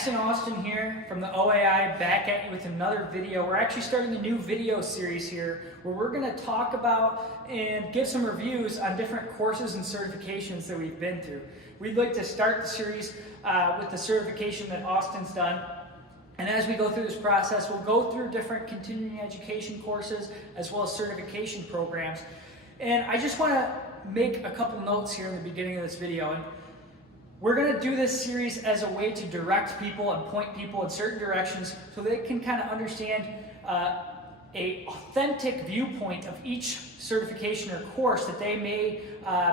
Max and Austin here from the OAI, back at you with another video. We're actually starting a new video series here where we're going to talk about and give some reviews on different courses and certifications that we've been through. We'd like to start the series with the certification that Austin's done. And as we go through this process, we'll go through different continuing education courses as well as certification programs. And I just want to make a couple notes here in the beginning of this video. And we're going to do this series as a way to direct people and point people in certain directions so they can kind of understand a authentic viewpoint of each certification or course that they may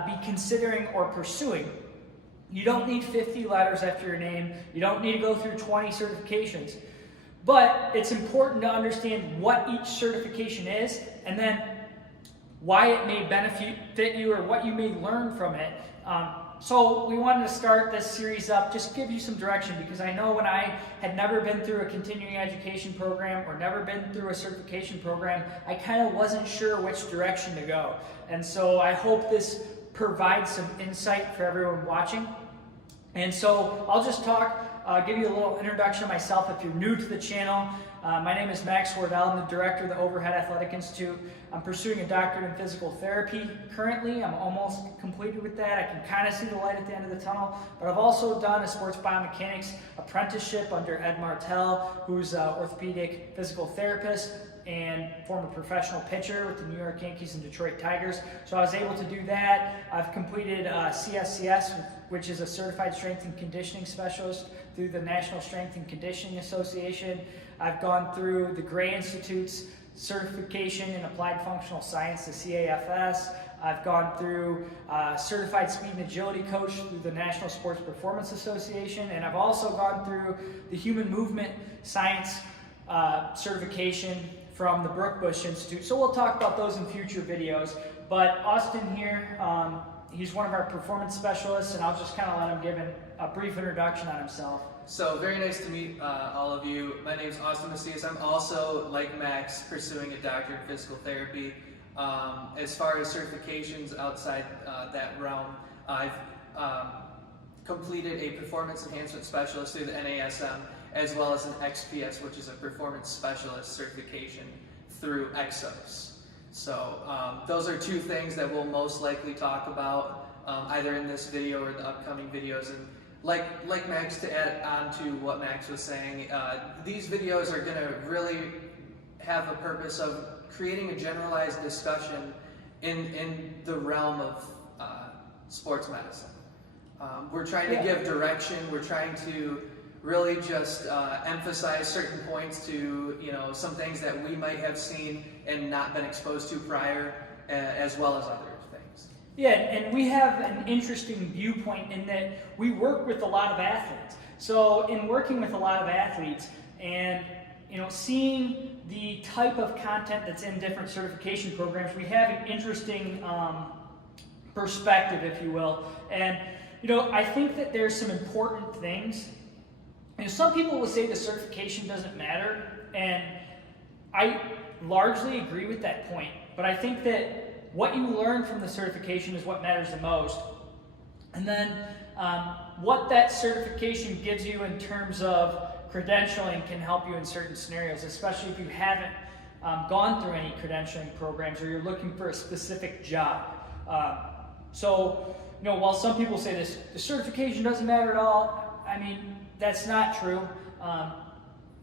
be considering or pursuing. You don't need 50 letters after your name. You don't need to go through 20 certifications. But it's important to understand what each certification is and then why it may benefit you or what you may learn from it. So we wanted to start this series up, just give you some direction, because I know when I had never been through a continuing education program or never been through a certification program, I kind of wasn't sure which direction to go. And so I hope this provides some insight for everyone watching. And so I'll just give you a little introduction of myself if you're new to the channel. My name is Max Wardell. I'm the director of the Overhead Athletic Institute. I'm pursuing a doctorate in physical therapy currently. I'm almost completed with that. I can kind of see the light at the end of the tunnel. But I've also done a sports biomechanics apprenticeship under Ed Martell, who's an orthopedic physical therapist and former professional pitcher with the New York Yankees and Detroit Tigers. So I was able to do that. I've completed CSCS, which is a Certified Strength and Conditioning Specialist through the National Strength and Conditioning Association. I've gone through the Gray Institute's certification in Applied Functional Science, the CAFS. I've gone through Certified Speed and Agility Coach through the National Sports Performance Association, and I've also gone through the Human Movement Science certification from the Brooke Bush Institute. So we'll talk about those in future videos. But Austin here, he's one of our performance specialists, and I'll just kind of let him give a brief introduction on himself. So very nice to meet all of you. My name is Austin Macias. I'm also, like Max, pursuing a doctorate in physical therapy. As far as certifications outside that realm, I've completed a performance enhancement specialist through the NASM, as well as an XPS, which is a performance specialist certification through EXOS. So those are two things that we'll most likely talk about either in this video or the upcoming videos. And like Max, to add on to what Max was saying, these videos are going to really have a purpose of creating a generalized discussion in the realm of sports medicine. We're trying to give direction. We're trying to really just emphasize certain points to some things that we might have seen and not been exposed to prior, as well as other things. Yeah, and we have an interesting viewpoint in that we work with a lot of athletes. So in working with a lot of athletes and seeing the type of content that's in different certification programs, we have an interesting perspective, if you will. And I think that there's some important things. Some people will say the certification doesn't matter, and I largely agree with that point. But I think that what you learn from the certification is what matters the most. And then what that certification gives you in terms of credentialing can help you in certain scenarios, especially if you haven't gone through any credentialing programs or you're looking for a specific job. So while some people say the certification doesn't matter at all, I mean, that's not true.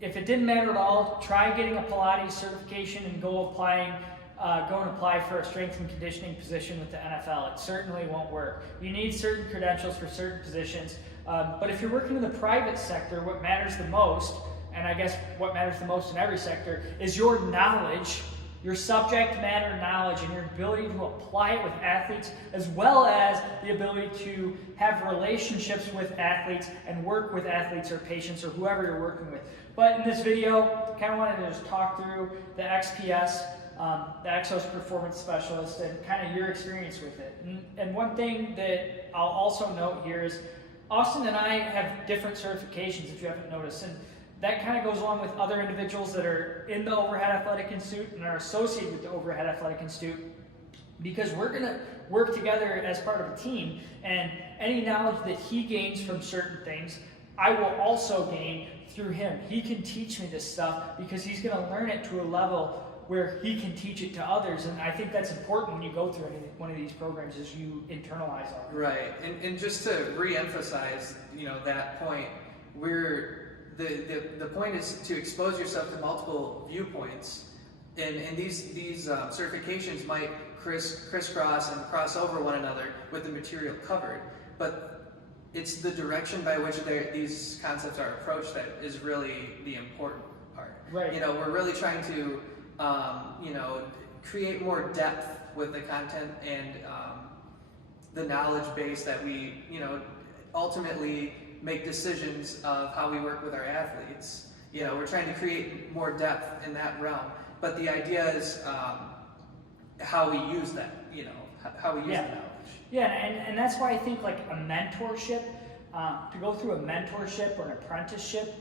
If it didn't matter at all, try getting a Pilates certification and go and apply for a strength and conditioning position with the NFL. It certainly won't work. You need certain credentials for certain positions. But if you're working in the private sector, what matters the most, and I guess what matters the most in every sector, is your knowledge, your subject matter knowledge, and your ability to apply it with athletes, as well as the ability to have relationships with athletes and work with athletes or patients or whoever you're working with. But in this video, kind of wanted to just talk through the XPS, the EXOS Performance Specialist, and kind of your experience with it. And one thing that I'll also note here is Austin and I have different certifications, if you haven't noticed. And that kind of goes along with other individuals that are in the Overhead Athletic Institute and are associated with the Overhead Athletic Institute, because we're going to work together as part of a team, and any knowledge that he gains from certain things, I will also gain through him. He can teach me this stuff because he's going to learn it to a level where he can teach it to others. And I think that's important when you go through one of these programs, is you internalize all that. Right. And just to re-emphasize, that point, the point is to expose yourself to multiple viewpoints, and these certifications might crisscross and cross over one another with the material covered, but it's the direction by which these concepts are approached that is really the important part. Right. We're really trying to create more depth with the content and the knowledge base that we ultimately make decisions of how we work with our athletes. We're trying to create more depth in that realm, but the idea is how we use that, how we use the knowledge. Yeah, and that's why I think like a mentorship, to go through a mentorship or an apprenticeship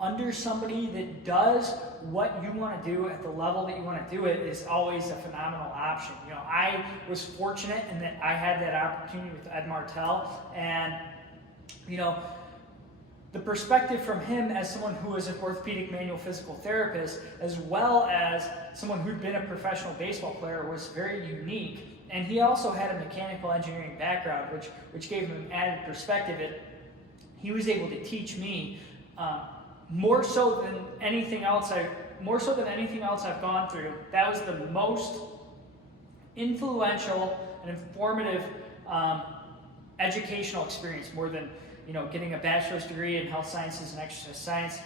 under somebody that does what you want to do at the level that you want to do it is always a phenomenal option. I was fortunate in that I had that opportunity with Ed Martell, and the perspective from him as someone who is an orthopedic manual physical therapist, as well as someone who'd been a professional baseball player, was very unique. And he also had a mechanical engineering background, which gave him an added perspective. He was able to teach me more so than anything else I've gone through. That was the most influential and informative educational experience, more than getting a bachelor's degree in health sciences and exercise science,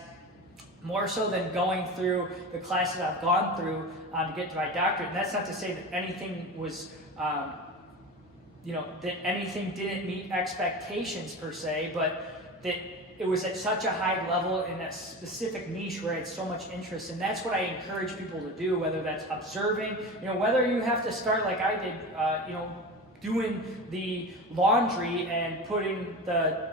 more so than going through the classes I've gone through to get to my doctorate. And that's not to say that anything was, that anything didn't meet expectations per se, but that it was at such a high level in a specific niche where I had so much interest. And that's what I encourage people to do, whether that's observing, whether you have to start like I did, doing the laundry and putting the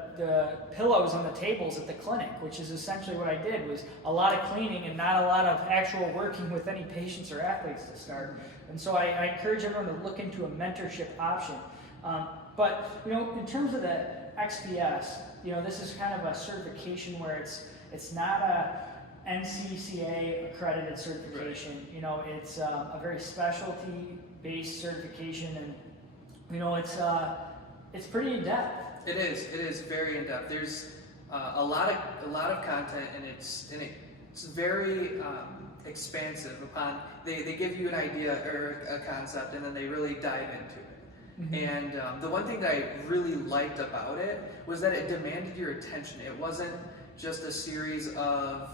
pillows on the tables at the clinic, which is essentially what I did, was a lot of cleaning and not a lot of actual working with any patients or athletes to start. And so I encourage everyone to look into a mentorship option. But in terms of the XPS, this is kind of a certification where it's not a NCCA accredited certification. Right. It's a very specialty based certification, and it's pretty in depth. It is very in depth. There's a lot of content, and it's very expansive. They give you an idea or a concept, and then they really dive into it. Mm-hmm. And the one thing that I really liked about it was that it demanded your attention. It wasn't just a series of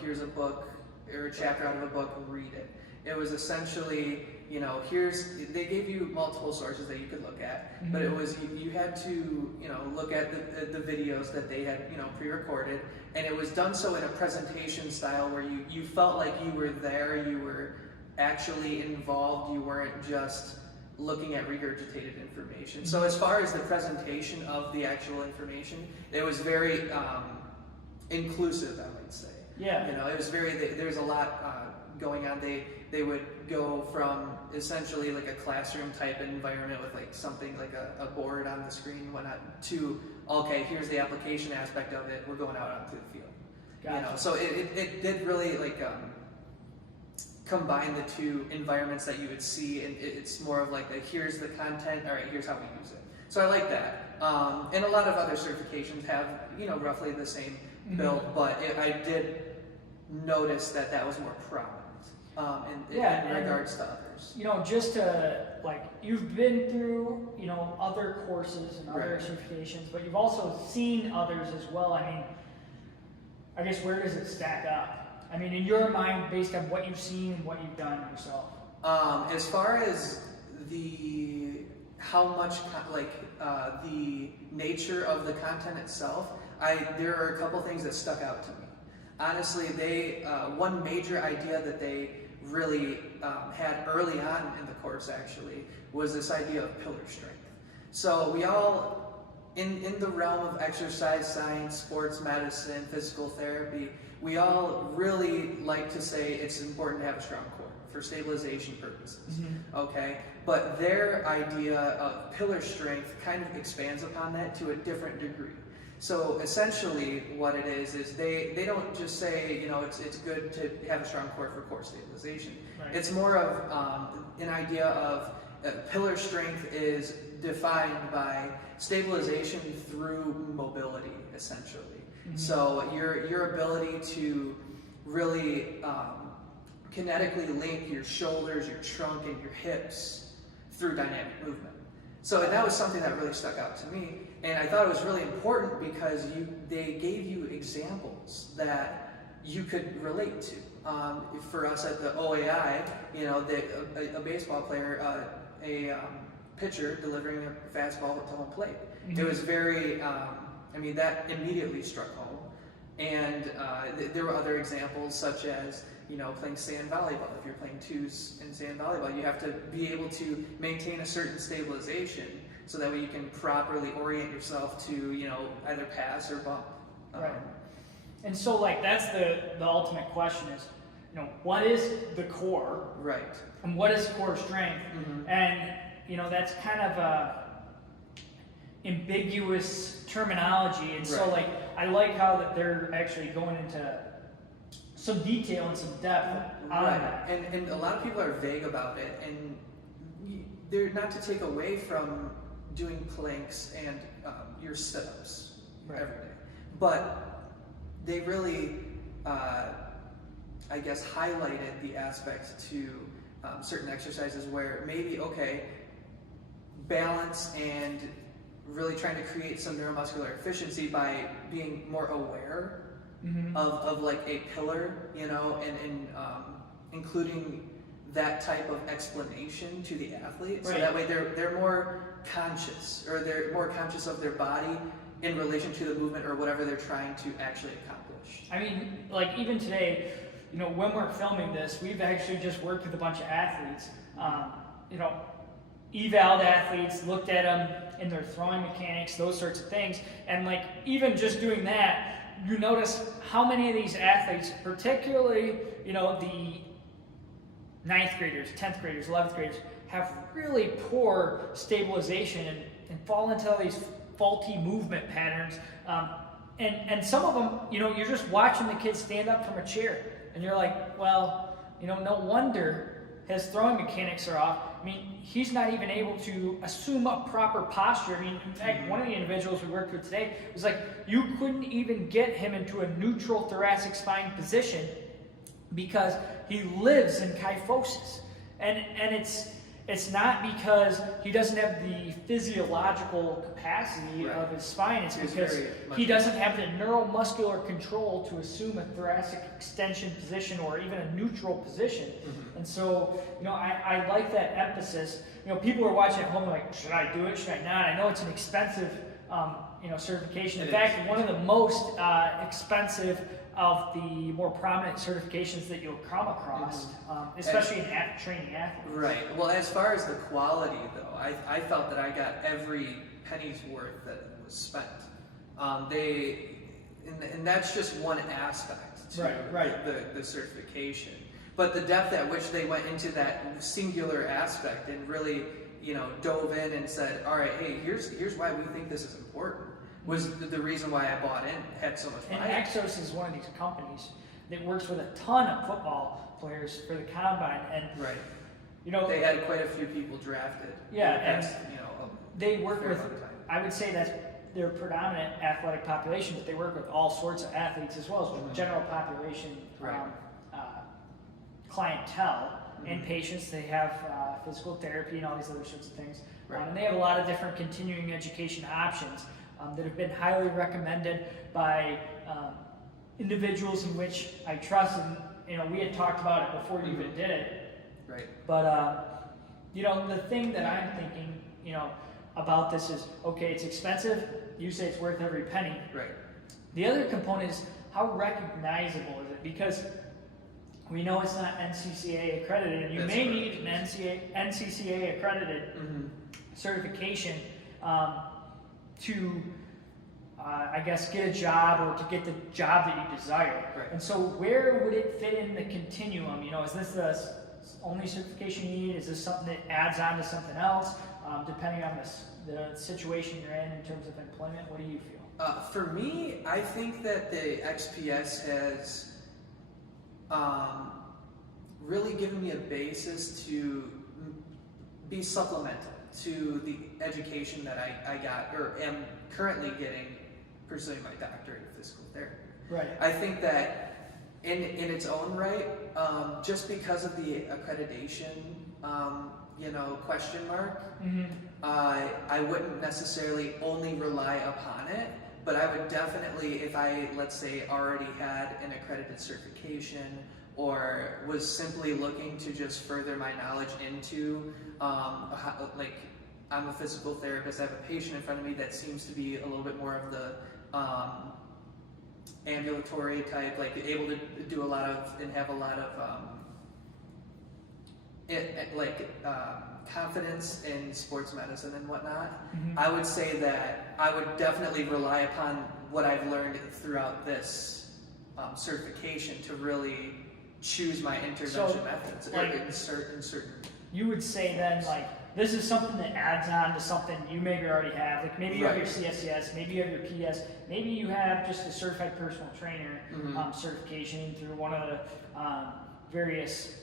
here's a book or a chapter out of a book, read it. It was essentially they gave you multiple sources that you could look at, mm-hmm. but it was you had to look at the videos that they had pre-recorded, and it was done so in a presentation style where you felt like you were there, you were actually involved, you weren't just looking at regurgitated information. So as far as the presentation of the actual information, it was very inclusive, I would say. Yeah. It was there's a lot going on. They would go from essentially like a classroom type environment with like something like a board on the screen and whatnot to, okay, here's the application aspect of it, we're going out onto the field. Gotcha. So it did really like combine the two environments that you would see, and it's more of like here's the content, all right, here's how we use it. So I like that. And a lot of other certifications have roughly the same build, mm-hmm. but I did notice that was more prominent. In regards to others. Just to, you've been through, other courses and other certifications, but you've also seen others as well. I guess where does it stack up? In your mind, based on what you've seen and what you've done yourself? As far as how much, the nature of the content itself, there are a couple things that stuck out to me. Honestly, one major idea that they really had early on in the course actually was this idea of pillar strength. So we all, in the realm of exercise science, sports medicine, physical therapy, we all really like to say it's important to have a strong core for stabilization purposes, mm-hmm. okay? But their idea of pillar strength kind of expands upon that to a different degree. So essentially what it is they don't just say, you know, it's good to have a strong core for core stabilization. Right. It's more of an idea of pillar strength is defined by stabilization through mobility, essentially. Mm-hmm. So your ability to really kinetically link your shoulders, your trunk, and your hips through dynamic movement. So that was something that really stuck out to me, and I thought it was really important because they gave you examples that you could relate to. For us at the OAI, you know, a baseball player, a pitcher delivering a fastball to home plate. Mm-hmm. It was very, I mean, that immediately struck home. And there were other examples such as, you know, playing sand volleyball. If you're playing twos in sand volleyball, you have to be able to maintain a certain stabilization so that way you can properly orient yourself to, you know, either pass or bump. Right. And so, like, that's the ultimate question is, you know, what is the core? Right. And what is core strength? Mm-hmm. And, you know, that's kind of a ambiguous terminology. And so, like, I like how that they're actually going into some detail and some depth on that. And a lot of people are vague about it, and they're not to take away from doing planks and your sit-ups every day, but they really, I guess, highlighted the aspect to certain exercises where maybe, okay, balance and really trying to create some neuromuscular efficiency by being more aware mm-hmm. of like a pillar, you know, and including that type of explanation to the athlete, so that way they're more conscious, or they're more conscious of their body in relation to the movement or whatever they're trying to actually accomplish. I mean, like even today, you know, when we're filming this, we've actually just worked with a bunch of athletes, you know, eval athletes, looked at them in their throwing mechanics, those sorts of things, and like even just doing that, you notice how many of these athletes, particularly, you know, the 9th graders, 10th graders, 11th graders, have really poor stabilization and fall into all these faulty movement patterns. And some of them, you know, you're just watching the kid stand up from a chair, and you're like, well, you know, no wonder his throwing mechanics are off. I mean, he's not even able to assume a proper posture. I mean, in fact, one of the individuals we worked with today was like, you couldn't even get him into a neutral thoracic spine position because he lives in kyphosis. And it's not because he doesn't have the physiological capacity of his spine. It's because he doesn't have the neuromuscular control to assume a thoracic extension position or even a neutral position. Mm-hmm. And so, you know, I like that emphasis. You know, people are watching at home like, should I do it? Should I not? I know it's an expensive, you know, certification. In fact, one of the most expensive of the more prominent certifications that you'll come across, mm-hmm. Especially in training athletes. Right. Well, as far as the quality, though, I felt that I got every penny's worth that was spent. And that's just one aspect to the certification. But the depth at which they went into that singular aspect and really, you know, dove in and said, all right, hey, here's why we think this is important, was the reason why I bought in, had so much money. And EXOS is one of these companies that works with a ton of football players for the combine, and you know, they had quite a few people drafted. Yeah, and you know, they work with, I would say that's their predominant athletic population, but they work with all sorts of athletes as well as mm-hmm. general population clientele mm-hmm. and patients. They have physical therapy and all these other sorts of things, and they have a lot of different continuing education options that have been highly recommended by individuals in which I trust. And you know, we had talked about it before you even did it. Right. But you know, the thing that I'm thinking, you know, about this is, okay, it's expensive. You say it's worth every penny. Right. The other component is how recognizable is it? Because we know it's not NCCA accredited, and you may need an NCCA accredited mm-hmm. certification to, I guess, get a job or to get the job that you desire. Right. And so where would it fit in the continuum? You know, is this the only certification you need? Is this something that adds on to something else? depending on the situation you're in terms of employment? What do you feel? For me, I think that the XPS has really given me a basis to be supplemental to the education that I got or am currently getting pursuing my doctorate of physical therapy. Right. I think that in its own right, just because of the accreditation, question mark, I wouldn't necessarily only rely upon it, but I would definitely, if I, let's say, already had an accredited certification or was simply looking to just further my knowledge into, like, I'm a physical therapist, I have a patient in front of me that seems to be a little bit more of the ambulatory type, like able to do a lot of, and have a lot of confidence in sports medicine and whatnot. I would say that I would definitely rely upon what I've learned throughout this certification to really choose my intervention methods in certain. You would say then, like, this is something that adds on to something you maybe already have. Like maybe you have your CSCS, maybe you have your PS, maybe you have just a certified personal trainer certification through one of the various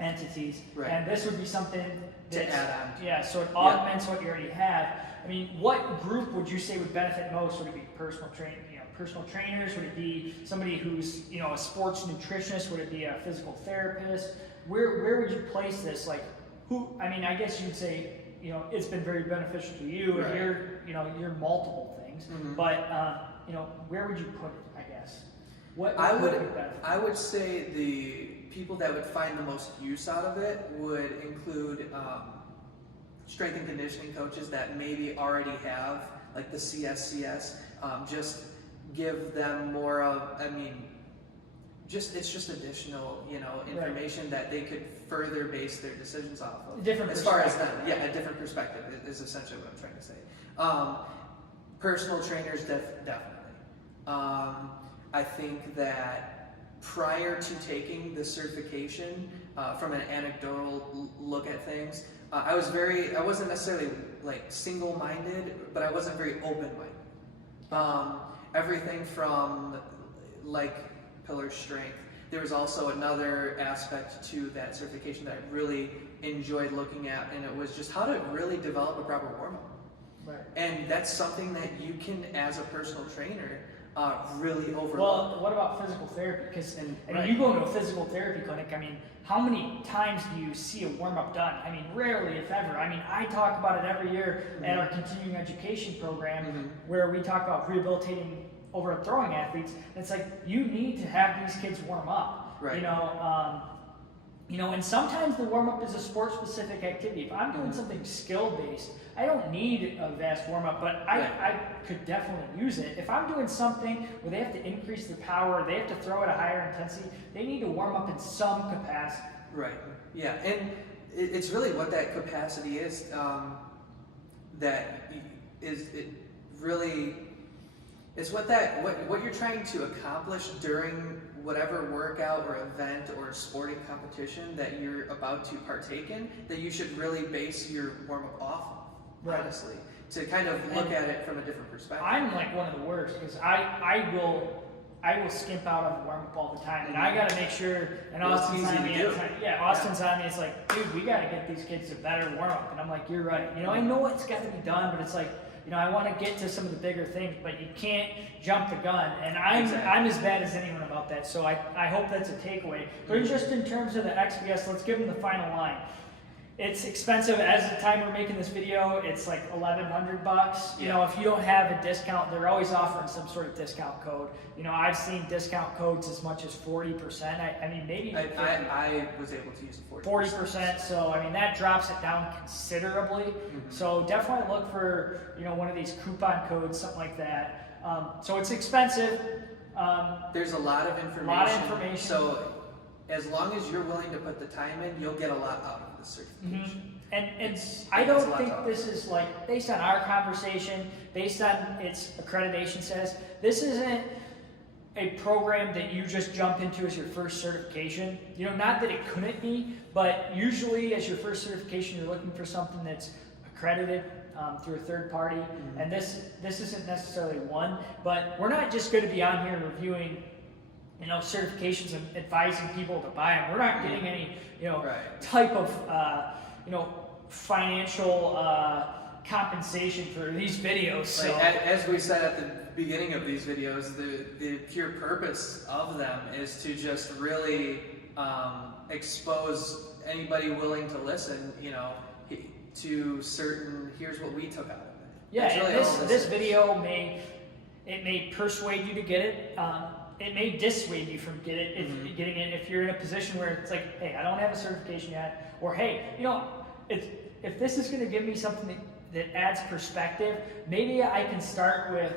entities. Right. And this would be something to add on. Yeah, so it augments what you already have. I mean, what group would you say would benefit most? Would it be personal trainers? Would it be somebody who's, a sports nutritionist? Would it be a physical therapist? Where would you place this? Like, I guess you'd say, it's been very beneficial to you, and you're multiple things. But, where would you put it, I guess? I would say the people that would find the most use out of it would include strength and conditioning coaches that maybe already have, like the CSCS, just give them more of, it's just additional, information that they could further base their decisions off of. As far as them, a different perspective is essentially what I'm trying to say. Personal trainers, definitely. I think that prior to taking the certification, from an anecdotal look at things, I wasn't necessarily like single-minded, but I wasn't very open-minded. Everything from like pillar strength. There was also another aspect to that certification that I really enjoyed looking at, and it was just how to really develop a proper warm-up. Right. And that's something that you can, as a personal trainer, really overlook. Well, what about physical therapy? Because you go to a physical therapy clinic, how many times do you see a warm-up done? Rarely, if ever. I talk about it every year at our continuing education program, where we talk about rehabilitating overthrowing athletes. It's like, you need to have these kids warm up. Right. And sometimes the warm-up is a sport-specific activity. If I'm doing something skill-based, I don't need a vast warm-up, but I could definitely use it. If I'm doing something where they have to increase their power, they have to throw at a higher intensity, they need to warm up in some capacity. Right. Yeah, and it's really what that capacity is, it's what you're trying to accomplish during whatever workout or event or sporting competition that you're about to partake in, that you should really base your warm-up off of, honestly, to kind of look at it from a different perspective. I'm like one of the worst, because I will skimp out on the warm-up all the time, and I got to make sure, and Austin's on me at the time. Yeah, Austin's on me, it's like, dude, we got to get these kids a better warm-up, and I'm like, you're right. I know it's got to be done, but it's like, I want to get to some of the bigger things, but you can't jump the gun. And I'm as bad as anyone about that. So I hope that's a takeaway. But just in terms of the XPS, let's give them the final line. It's expensive. As the time we're making this video, it's like $1,100. If you don't have a discount, they're always offering some sort of discount code. I've seen discount codes as much as 40%. Maybe I was able to use 40%. So that drops it down considerably. So definitely look for one of these coupon codes, something like that. So it's expensive. There's a lot of information. So as long as you're willing to put the time in, you'll get a lot out of the certification. And I don't think this is like, based on our conversation, based on its accreditation status, this isn't a program that you just jump into as your first certification. Not that it couldn't be, but usually as your first certification, you're looking for something that's accredited through a third party, and this isn't necessarily one, but we're not just going to be on here reviewing, certifications and advising people to buy them. We're not getting any, type of, financial compensation for these videos. So. As we said at the beginning of these videos, the pure purpose of them is to just really expose anybody willing to listen, to certain, here's what we took out of it. Yeah, really and this video may persuade you to get it. It may dissuade you from getting it if you're in a position where it's like, hey, I don't have a certification yet, or hey, if this is going to give me something that adds perspective, maybe I can start with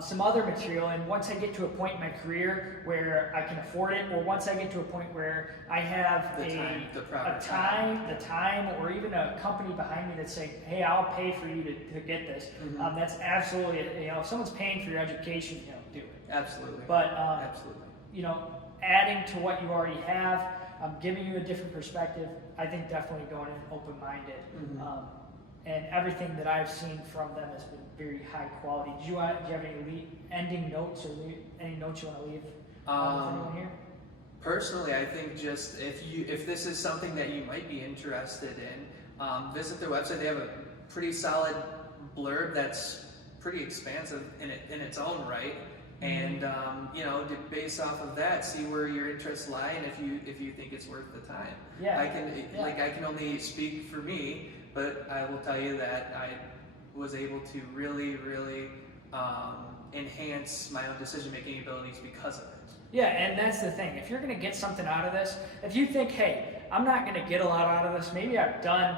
some other material, and once I get to a point in my career where I can afford it, or once I get to a point where I have the time, or even a company behind me that's saying, hey, I'll pay for you to get this. That's absolutely, if someone's paying for your education, do it. Absolutely. But, adding to what you already have, giving you a different perspective, I think definitely going in open-minded. And everything that I've seen from them has been very high quality. Do you have any ending notes, or any notes you want to leave with anyone here? Personally, I think just if this is something that you might be interested in, visit their website. They have a pretty solid blurb that's pretty expansive in its own right. And based off of that, see where your interests lie, and if you think it's worth the time. Yeah. I can only speak for me, but I will tell you that I was able to really, really enhance my own decision-making abilities because of it. Yeah, and that's the thing. If you're going to get something out of this, if you think, hey, I'm not going to get a lot out of this, maybe I've done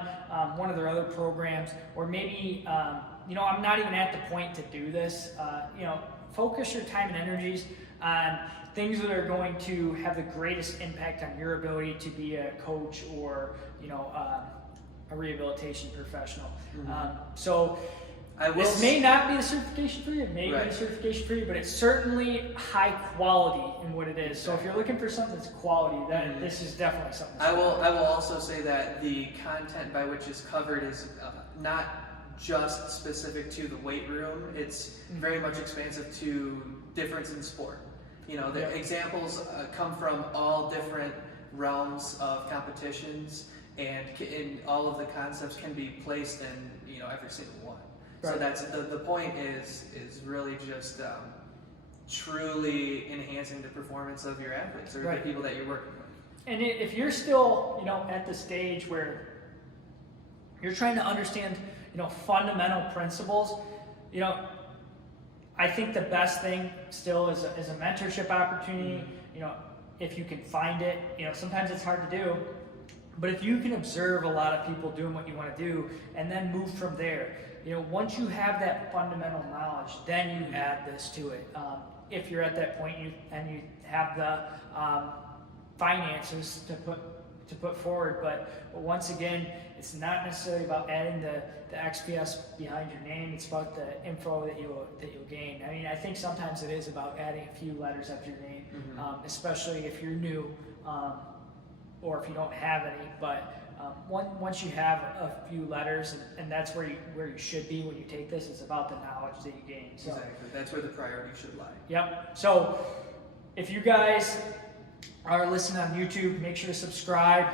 one of their other programs, or maybe I'm not even at the point to do this. Focus your time and energies on things that are going to have the greatest impact on your ability to be a coach or a rehabilitation professional. So this may not be the certification for you, it may be the certification for you, but it's certainly high quality in what it is. So if you're looking for something that's quality, then this is definitely something. I will also say that the content by which is covered is not just specific to the weight room. It's very much expansive to difference in sport. The examples come from all different realms of competitions, and all of the concepts can be placed in every single one. Right. So that's the point is really just truly enhancing the performance of your athletes or the people that you're working with. And if you're still at the stage where you're trying to understand fundamental principles, I think the best thing still is a mentorship opportunity. If you can find it, sometimes it's hard to do, but if you can observe a lot of people doing what you want to do and then move from there, once you have that fundamental knowledge, then you add this to it. If you're at that point and you have the finances to put forward, but once again, it's not necessarily about adding the XPS behind your name. It's about the info that you'll gain. I mean, I think sometimes it is about adding a few letters after your name, especially if you're new or if you don't have any. But once you have a few letters, and that's where you should be when you take this. It's about the knowledge that you gain. So, exactly. That's where the priority should lie. Yep. So if you guys are listening on YouTube, make sure to subscribe.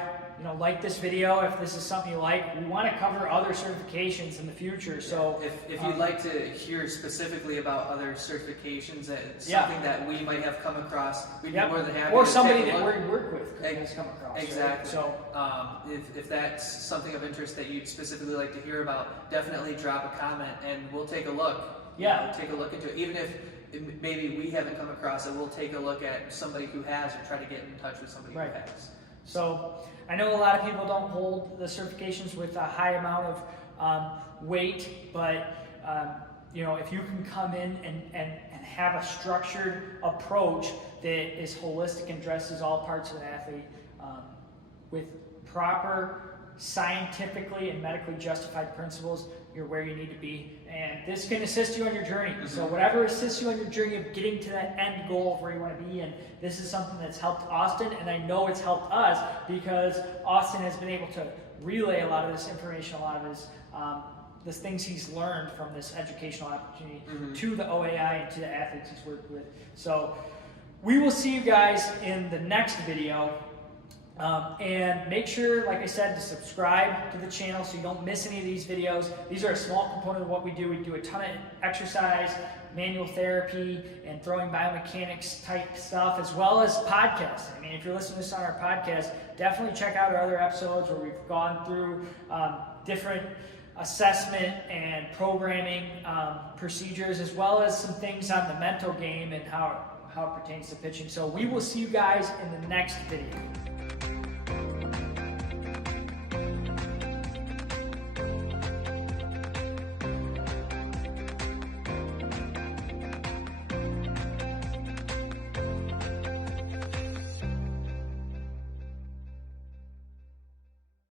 Like this video if this is something you like. We want to cover other certifications in the future. So if you'd like to hear specifically about other certifications, that's something that we might have come across, we'd be more than happy. Or to somebody take a that we work with has come across. Exactly. Right? So if that's something of interest that you'd specifically like to hear about, definitely drop a comment and we'll take a look. Yeah. Take a look into it. Even if maybe we haven't come across it, we'll take a look at somebody who has, or try to get in touch with somebody who has. So I know a lot of people don't hold the certifications with a high amount of weight, but if you can come in and have a structured approach that is holistic and addresses all parts of an athlete with proper scientifically and medically justified principles, you're where you need to be. And this can assist you on your journey. So whatever assists you on your journey of getting to that end goal of where you want to be, and this is something that's helped Austin, and I know it's helped us because Austin has been able to relay a lot of this information, a lot of his the things he's learned from this educational opportunity to the OAI and to the athletes he's worked with. So we will see you guys in the next video. And make sure, like I said, to subscribe to the channel so you don't miss any of these videos. These are a small component of what we do. We do a ton of exercise, manual therapy, and throwing biomechanics type stuff, as well as podcasting. I mean, if you're listening to this on our podcast, definitely check out our other episodes where we've gone through different assessment and programming procedures, as well as some things on the mental game and how it pertains to pitching. So we will see you guys in the next video.